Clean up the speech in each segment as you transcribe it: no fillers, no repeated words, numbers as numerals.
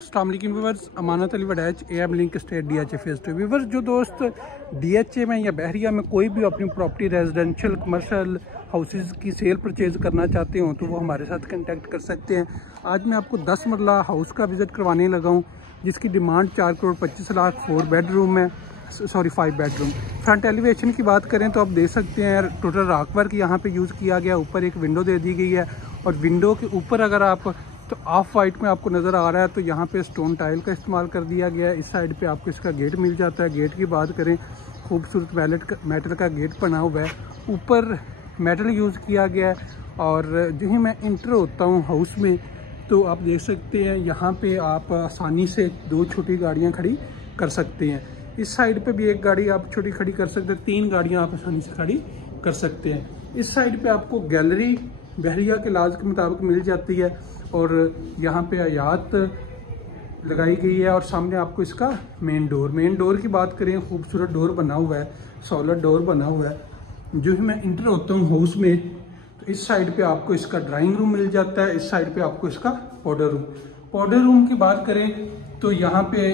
अस्सलाम वालेकुम व्यूअर्स, अमानत अली वडैच एम लिंक स्टेट DHA फेज 2 व्यूअर्स। जो दोस्त DHA में या बहरिया में कोई भी अपनी प्रॉपर्टी रेजिडेंशियल कमर्शियल हाउसेज की सेल परचेज करना चाहते हो तो वो हमारे साथ कांटेक्ट कर सकते हैं। आज मैं आपको 10 मरला हाउस का विज़िट करवाने लगा हूँ जिसकी demand 4 crore 25 lakh 5 bedroom. Front elevation की बात करें तो आप देख सकते हैं टोटल रॉक वर्क यहाँ पे यूज़ किया गया, ऊपर एक विंडो दे दी गई है और विंडो के ऊपर अगर आप तो ऑफ वाइट में आपको नज़र आ रहा है तो यहाँ पे स्टोन टाइल का इस्तेमाल कर दिया गया है। इस साइड पे आपको इसका गेट मिल जाता है। गेट की बात करें खूबसूरत मेटल का गेट बना हुआ है, ऊपर मेटल यूज़ किया गया है। और जो ही मैं इंटर होता हूँ हाउस में तो आप देख सकते हैं यहाँ पे आप आसानी से 2 छोटी गाड़ियाँ खड़ी कर सकते हैं। इस साइड पे भी एक गाड़ी आप छोटी खड़ी कर सकते हैं, 3 गाड़ियाँ आप आसानी से खड़ी कर सकते हैं। इस साइड पे आपको गैलरी बहरिया के लाज के मुताबिक मिल जाती है और यहाँ पे आयात लगाई गई है और सामने आपको इसका मेन डोर की बात करें, खूबसूरत डोर बना हुआ है, सॉलिड डोर बना हुआ है। जो ही मैं इंटर होता हूँ हाउस में तो इस साइड पे आपको इसका ड्राइंग रूम मिल जाता है, इस साइड पे आपको इसका पाउडर रूम की बात करें तो यहाँ पे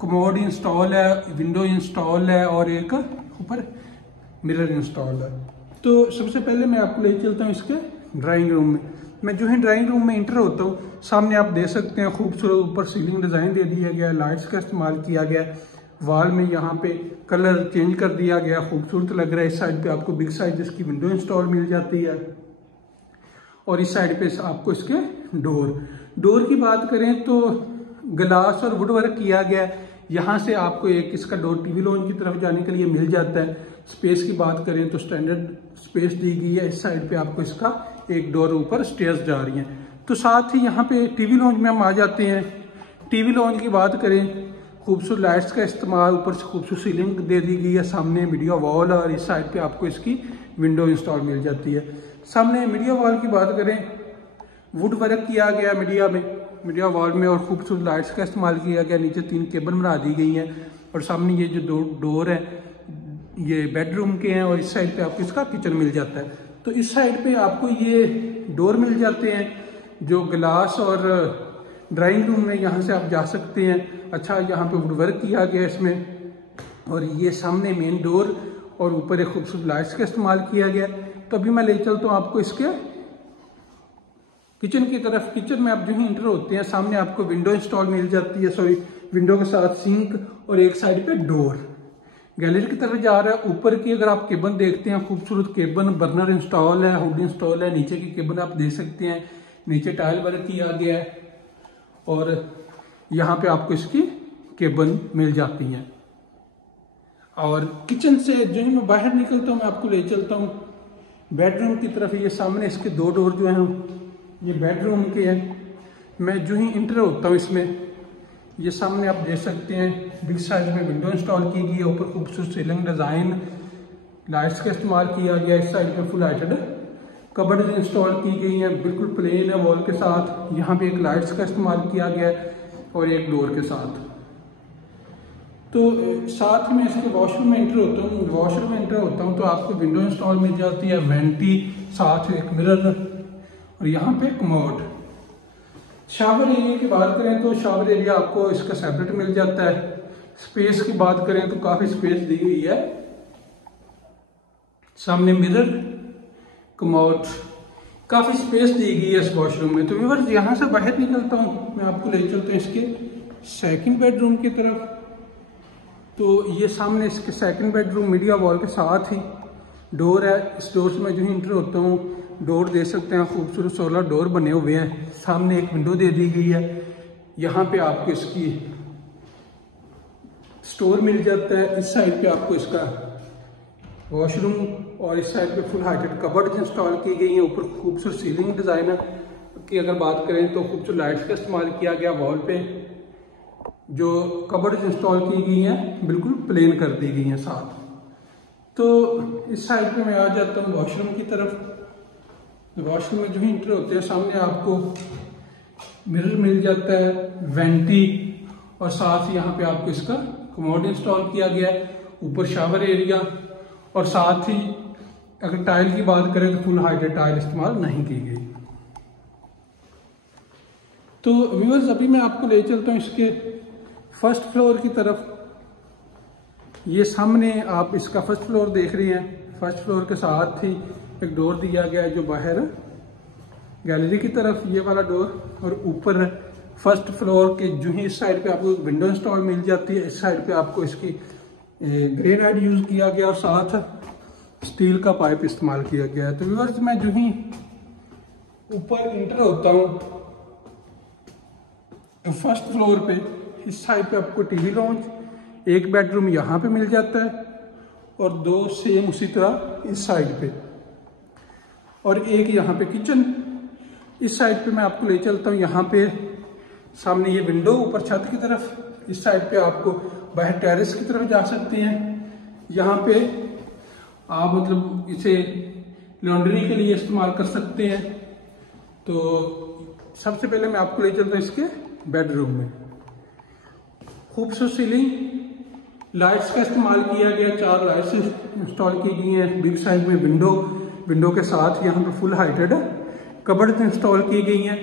कमोड इंस्टॉल है, विंडो इंस्टॉल है और एक ऊपर मिरर इंस्टॉल है। तो सबसे पहले मैं आपको ले चलता हूँ इसके ड्राइंग रूम में। मैं जो है ड्राइंग रूम में इंटर होता हूँ, सामने आप देख सकते हैं खूबसूरत ऊपर सीलिंग डिज़ाइन दे दिया गया है, लाइट्स का इस्तेमाल किया गया है, वॉल में यहाँ पे कलर चेंज कर दिया गया, खूबसूरत लग रहा है। इस साइड पे आपको बिग साइज इसकी विंडो इंस्टॉल मिल जाती है और इस साइड पे आपको इसके डोर की बात करें तो ग्लास और वुड वर्क किया गया है। यहाँ से आपको एक इसका डोर टीवी लॉन्ज की तरफ जाने के लिए मिल जाता है। स्पेस की बात करें तो स्टैंडर्ड स्पेस दी गई है। इस साइड पे आपको इसका एक डोर ऊपर स्टेयर्स जा रही हैं। तो साथ ही यहाँ पे टीवी लॉन्ज में हम आ जाते हैं। टीवी लॉन्ज की बात करें, खूबसूरत लाइट्स का इस्तेमाल, ऊपर से खूबसूरत सीलिंग दे दी गई है, सामने मीडिया वॉल और इस साइड पे आपको इसकी विंडो इंस्टॉल मिल जाती है। सामने मीडिया वॉल की बात करें, वुड वर्क किया गया मीडिया वॉल में और खूबसूरत लाइट्स का इस्तेमाल किया गया। नीचे 3 केबल बना दी गई हैं और सामने ये जो डोर है ये बेडरूम के हैं और इस साइड पे आपको इसका किचन मिल जाता है। तो इस साइड पे आपको ये डोर मिल जाते हैं जो ग्लास और ड्राइंग रूम में यहाँ से आप जा सकते हैं। अच्छा, यहाँ पे वुड वर्क किया गया इसमें और ये सामने मेन डोर और ऊपर एक खूबसूरत लाइट्स का इस्तेमाल किया गया। तो अभी मैं ले चलता हूँ आपको इसके किचन की तरफ। किचन में आप जो ही इंटर होते हैं सामने आपको विंडो इंस्टॉल मिल जाती है, विंडो के साथ सिंक और एक साइड पे डोर। गैलरी की तरफ जा रहा है, ऊपर की अगर आप केबन देखते हैं, खूबसूरत केबन, बर्नर इंस्टॉल है, हुड इंस्टॉल है। नीचे की केबन आप देख सकते हैं, नीचे टाइल वर्क किया गया है और यहाँ पे आपको इसकी केबन मिल जाती है। और किचन से जो ही मैं बाहर निकलता हूँ मैं आपको ले चलता हूँ बेडरूम की तरफ। ये सामने इसके 2 डोर जो हैं ये बेडरूम के हैं। मैं जो ही इंटर होता हूँ इसमें ये सामने आप देख सकते हैं बिग साइज में विंडो इंस्टॉल की गई है, ऊपर खूबसूरत सीलिंग डिज़ाइन, लाइट्स का इस्तेमाल किया गया। इस साइड पे फुल लाइटेड कबर्ड इंस्टॉल की गई हैं, बिल्कुल प्लेन है वॉल के साथ। यहाँ पे एक लाइट्स का इस्तेमाल किया गया है और एक डोर के साथ। तो साथ में इसके वॉशरूम में एंटर होता हूँ तो आपको विंडो इंस्टॉल मिल जाती है, वेंटी, साथ एक मिरर और यहाँ पे कमोड। शावर एरिया की बात करें तो शावर एरिया आपको इसका सेपरेट मिल जाता है। स्पेस की बात करें तो काफी स्पेस दी हुई है, सामने मिरर, कमोड, काफी स्पेस दी गई है इस वॉशरूम में। तो व्यूअर्स यहाँ से बाहर निकलता हूँ मैं आपको ले चलता हूँ इसके सेकंड बेडरूम की तरफ। तो ये सामने इसके सेकंड बेडरूम मीडिया वॉल के साथ ही डोर है। इस डोर से मैं जो ही इंटर होता हूँ डोर दे सकते हैं, खूबसूरत 16 डोर बने हुए हैं। सामने एक विंडो दे दी गई है, यहाँ पे आपको इसकी स्टोर मिल जाता है। इस साइड पे आपको इसका वॉशरूम और इस साइड पे फुल हाइटेड कबर्ड इंस्टॉल की गई है। ऊपर खूबसूरत सीलिंग डिजाइन की अगर बात करें तो खूबसूरत लाइट्स का इस्तेमाल किया गया। वॉल पे जो कबर्ड इंस्टॉल की गई हैं बिल्कुल प्लेन कर दी गई हैं साथ। तो इस साइड पे मैं आ जाता हूँ वॉशरूम की तरफ। वॉशरूम में जो ही इंटर होते हैं सामने आपको मिरर मिल जाता है, वेंटी और साथ ही यहाँ पे आपको इसका कमोड इंस्टॉल किया गया है। ऊपर शावर एरिया और साथ ही अगर टाइल की बात करें तो फुल हाइटेड टाइल इस्तेमाल नहीं की गई। तो व्यूअर्स अभी मैं आपको ले चलता हूँ इसके फर्स्ट फ्लोर की तरफ। ये सामने आप इसका फर्स्ट फ्लोर देख रहे हैं। फर्स्ट फ्लोर के साथ ही एक डोर दिया गया है जो बाहर गैलरी की तरफ, ये वाला डोर। और ऊपर फर्स्ट फ्लोर के जो ही इस साइड पे आपको विंडो इंस्टॉल मिल जाती है। इस साइड पे आपको इसकी ग्रेनाइट यूज किया गया और साथ स्टील का पाइप इस्तेमाल किया गया है। तो व्यूअर्स मैं जो ही ऊपर इंटर होता हूँ तो फर्स्ट फ्लोर पे इस साइड पे आपको टीवी लॉन्च, एक बेडरूम यहाँ पे मिल जाता है और 2 सेम उसी तरह इस साइड पे, और एक यहाँ पे किचन। इस साइड पे मैं आपको ले चलता हूँ। यहाँ पे सामने ये विंडो ऊपर छत की तरफ। इस साइड पे आपको बाहर टेरेस की तरफ जा सकते हैं। यहाँ पे आप मतलब इसे लॉन्ड्री के लिए इस्तेमाल कर सकते हैं। तो सबसे पहले मैं आपको ले चलता हूँ इसके बेडरूम में। खूबसूरत सीलिंग, लाइट्स का इस्तेमाल किया गया, 4 लाइट्स इंस्टॉल की गई हैं। बिग साइज में विंडो के साथ यहाँ पे फुल हाइटेड कबर्ड इंस्टॉल की गई हैं।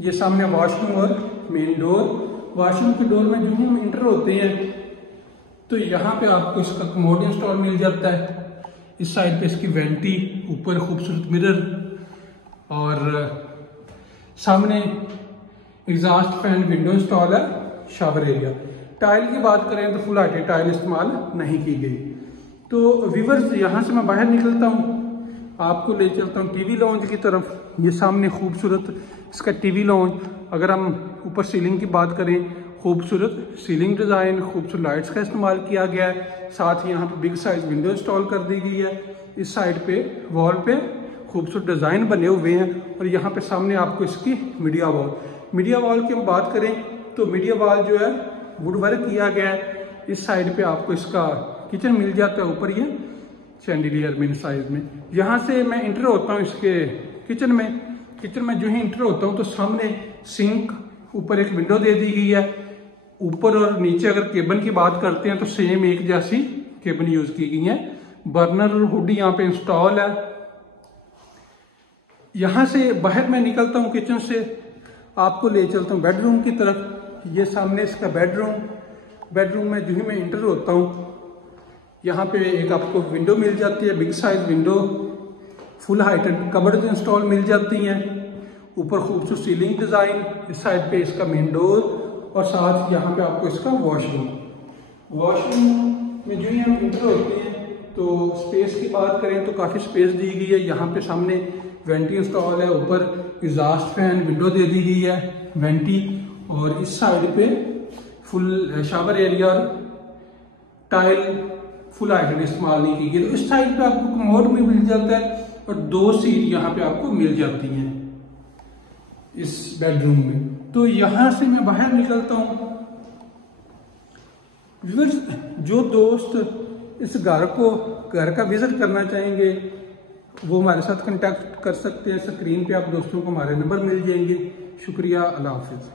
ये सामने वॉशरूम और मेन डोर। वॉशरूम के डोर में जो ही हम इंटर होते हैं तो यहाँ पे आपको इसका कमोड इंस्टॉल मिल जाता है। इस साइड पे इसकी वेंटी, ऊपर खूबसूरत मिरर और सामने एग्जॉस्ट फैन विंडो इंस्टॉल है। शावर एरिया, टाइल की बात करें तो फुल हाइटेड टाइल इस्तेमाल नहीं की गई। तो व्यूअर्स यहाँ से मैं बाहर निकलता हूँ, आपको ले चलता हूँ टीवी लॉन्च की तरफ। ये सामने खूबसूरत इसका टीवी लॉन्च। अगर हम ऊपर सीलिंग की बात करें, खूबसूरत सीलिंग डिज़ाइन, खूबसूरत लाइट्स का इस्तेमाल किया गया है। साथ ही यहाँ पे बिग साइज विंडो इंस्टॉल कर दी गई है। इस साइड पे वॉल पे खूबसूरत डिज़ाइन बने हुए हैं और यहाँ पे सामने आपको इसकी मीडिया वॉल की हम बात करें तो मीडिया वॉल जो है वुड वर्क किया गया है। इस साइड पे आपको इसका किचन मिल जाता है, ऊपर ये चैंडिलियर मिनी साइज में। यहाँ से मैं इंटर होता हूँ इसके किचन में जो ही इंटर होता हूँ तो सामने सिंक, ऊपर एक विंडो दे दी गई है। ऊपर और नीचे अगर केबन की बात करते हैं तो सेम एक जैसी केबन यूज की गई है। बर्नर और हुड यहाँ पे इंस्टॉल है। यहाँ से बाहर मैं निकलता हूँ किचन से, आपको ले चलता हूँ बेडरूम की तरफ। ये सामने इसका बेडरूम में जो ही मैं इंटर होता हूँ यहाँ पे एक आपको विंडो मिल जाती है, big size window, full heighted cupboard install मिल जाती हैं। ऊपर खूबसूरत सीलिंग डिज़ाइन, इस साइड पे इसका मेन डोर और साथ यहाँ पे आपको इसका वॉशरूम में जो ही हम इंटर होते हैं तो स्पेस की बात करें तो काफ़ी स्पेस दी गई है। यहाँ पे सामने वेंटी इंस्टॉल है, ऊपर एग्जॉस्ट फैन विंडो दे दी गई है वेंटी, और इस साइड पे full shower area, tile full heighted इस्तेमाल नहीं की गई। तो इस साइड पे आपको कमोड भी मिल जाता है और 2 सीट यहाँ पे आपको मिल जाती हैं इस बेडरूम में। तो यहाँ से मैं बाहर निकलता हूँ। व्यूअर्स, जो दोस्त इस घर का विजिट करना चाहेंगे वो हमारे साथ कांटेक्ट कर सकते हैं। स्क्रीन पे आप दोस्तों को हमारे नंबर मिल जाएंगे। शुक्रिया, अल्लाह हाफिज।